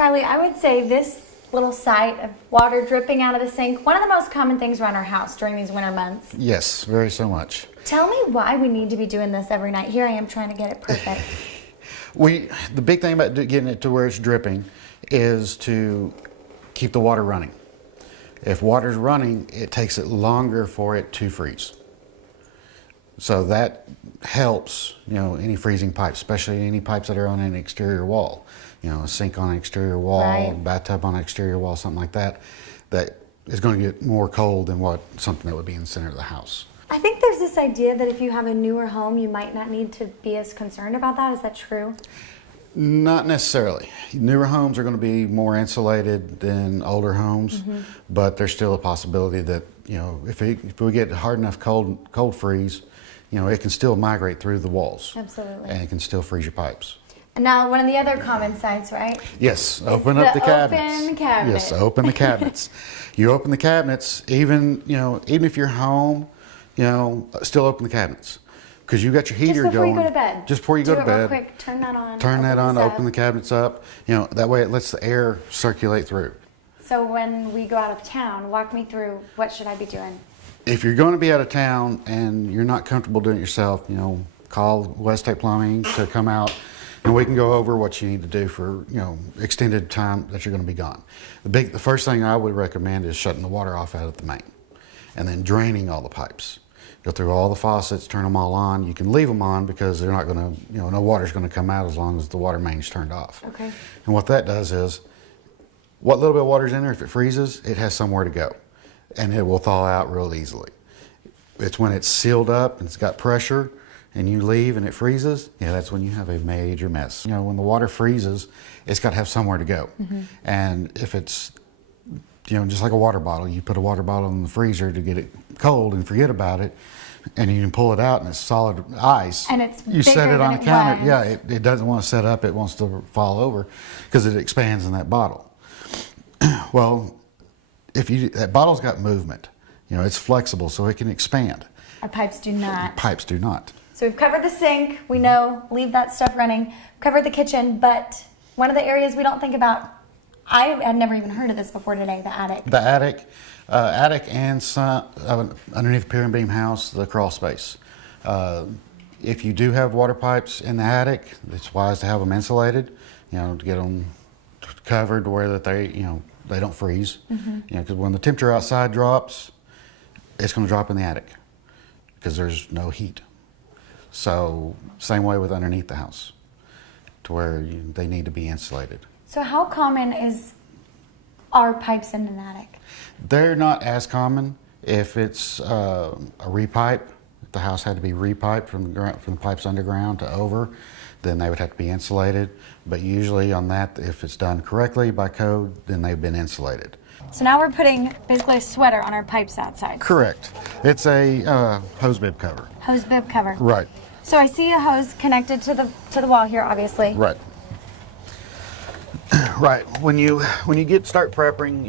Charlie, I would say this little sight of water dripping out of the sink, one of the most common things around our house during these winter months. Yes, very so much. Tell me why we need to be doing this every night. Here I am trying to get it perfect. The big thing about getting it to where it's dripping is to keep the water running. If water's running, it takes it longer for it to freeze. So that helps, any freezing pipes, especially any pipes that are on an exterior wall. A sink on an exterior wall, Right. bathtub on an exterior wall, something like that, that is going to get more cold than something that would be in the center of the house. I think there's this idea that if you have a newer home, you might not need to be as concerned about that. Is that true? Not necessarily. Newer homes are going to be more insulated than older homes, but there's still a possibility that, if we get hard enough cold freeze, it can still migrate through the walls. Absolutely. And it can still freeze your pipes. And now, one of the other common sights, right? Yes, open up the cabinets. Open cabinet. Yes, open the cabinets. You open the cabinets, even if you're home, still open the cabinets. Because you got your heater going. Just before you go to bed. Just before you go to bed. Do it real quick, turn that on. Turn that on, this up. open the cabinets up. That way it lets the air circulate through. So when we go out of town, walk me through, what should I be doing? If you're going to be out of town and you're not comfortable doing it yourself, call WesTech Plumbing to come out and we can go over what you need to do for, extended time that you're going to be gone. The first thing I would recommend is shutting the water off out of the main and then draining all the pipes. Go through all the faucets, turn them all on. You can leave them on because they're not going to, no water's going to come out as long as the water main's turned off. Okay. And what that does is, what little bit of water's in there, if it freezes, it has somewhere to go. And it will thaw out real easily. It's when it's sealed up and it's got pressure and you leave and it freezes, that's when you have a major mess. When the water freezes, it's got to have somewhere to go. And if it's, just like a water bottle, you put a water bottle in the freezer to get it cold and forget about it, and you can pull it out and it's solid ice. And it's you set bigger it on than the it counter. was. Yeah, it doesn't want to set up, it wants to fall over because it expands in that bottle. Well, that bottle's got movement. It's flexible so it can expand. Our pipes do not. Pipes do not. So we've covered the sink. We know, leave that stuff running. Covered the kitchen, but one of the areas we don't think about, I had never even heard of this before today, the attic. The attic and some, underneath the pier and beam house, the crawl space. If you do have water pipes in the attic, it's wise to have them insulated, to get them covered where that they don't freeze. Because when the temperature outside drops, it's going to drop in the attic because there's no heat. So same way with underneath the house, to where they need to be insulated. So how common are pipes in an attic? They're not as common. If it's a repipe, if the house had to be repiped from the pipes underground to over, then they would have to be insulated. But usually on that, if it's done correctly by code, then they've been insulated. So now we're putting basically a sweater on our pipes outside. Correct. It's a hose bib cover. Hose bib cover. Right. So I see a hose connected to the wall here, obviously. Right. Right. When you start prepping,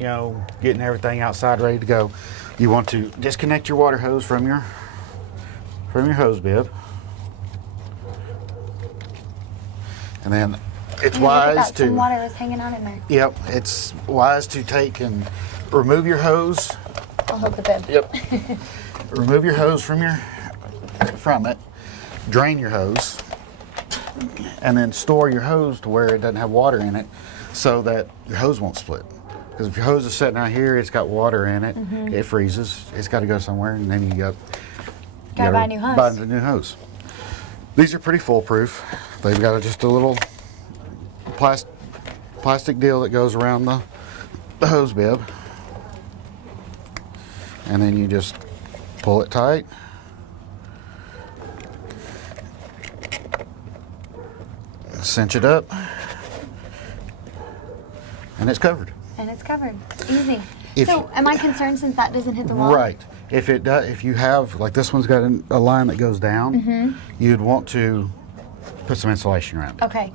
getting everything outside ready to go, you want to disconnect your water hose from your hose bib. And then it's wise to... Some water was hanging on in there. Yep. It's wise to take and remove your hose. I'll hold the bib. Yep. Remove your hose from it. Drain your hose. And then store your hose to where it doesn't have water in it so that your hose won't split. Because if your hose is sitting out here, it's got water in it, it freezes, it's got to go somewhere, and then you got Gotta buy a new hose. Buy a new hose. These are pretty foolproof. They've got just a little plastic deal that goes around the hose bib. And then you just pull it tight. Cinch it up. And it's covered. And it's covered. Easy. If So am I concerned since that doesn't hit the wall? Right. If it does, if you have, like this one's got a line that goes down, you'd want to put some insulation around it. Okay.